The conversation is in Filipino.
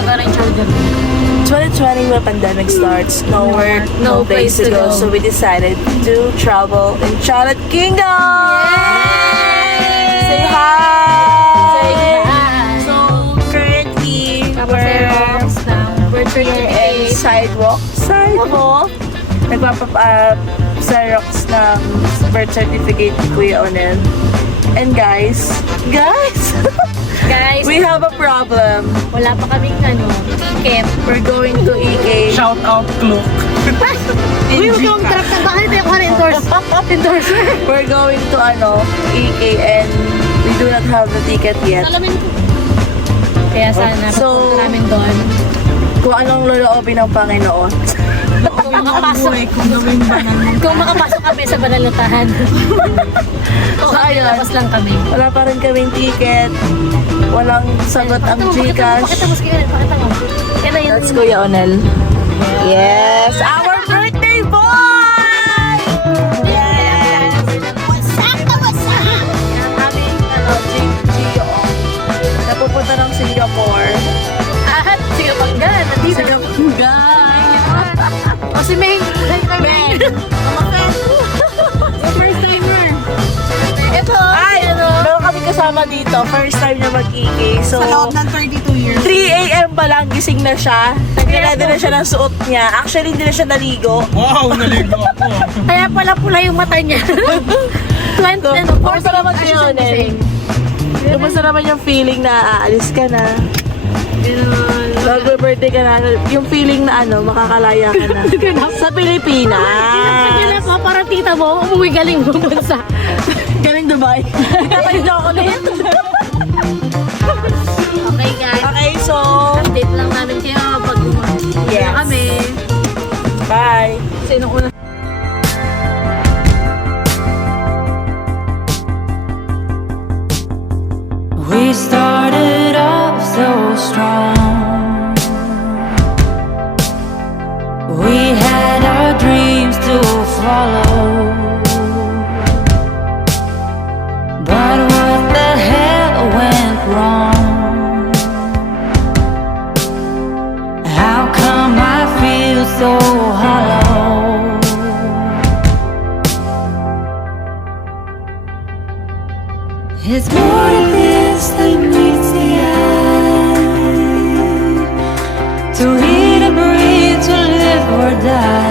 2020 when pandemic starts, no work, no place to go. So we decided to travel in Charlotte Kingdom. Say hi. So currently we're here in sidewalk. Xerox ng birth certificate ni Kuya Onel. And guys, we have a problem. Wala pa kaming ticket. We're going to EK. Shout out Klook. Uy, huwag yung truck na bakit may ako endorser. We're going to EK and we do not have the ticket yet. Alamin ko. Kaya sana, So, papunta namin doon. Kung anong loloobin ng Panginoon. Kung makapasok kami sa banalutahan. So, ayun. Labas lang kami. Wala pa rin kaming ticket. Walang sagot ang Gcash. Pakita mo. Kaya na yun. That's Kuya Onel. Yes! Our birthday boy! Yes! Aming Gio napupunta ng Singapore. At Singapanggan. Nandito. O si Meng. Meng. First timer. Ito. Ay! Meron kami kasama dito. First time niya mag-EK. So, Sa loob ng 32 years. 3 a.m. pa lang gising na siya. Nagre-ready na siya ng suot niya. Actually, hindi na siya naligo. Wow, naligo ako. Kaya pala pula yung mata niya. 20 So, and kumusta naman kayo, Nel? Kumusta naman yung feeling na aalis ka na? Mag-birthday ka na. Yung feeling na makakalaya ka na. Sa Pilipinas. Kaya pa, para tita mo, umuwi galing mo bansa. Galing Dubai. Kakalis na ako ulit. Okay guys, Okay, so, update lang namin kayo pag Yes. na kami. bye. Sino una? We started off so strong. We had our dreams to follow. But what the hell went wrong? How come I feel so hollow? It's more than this that meets the eye. To eat and breathe, to live or die.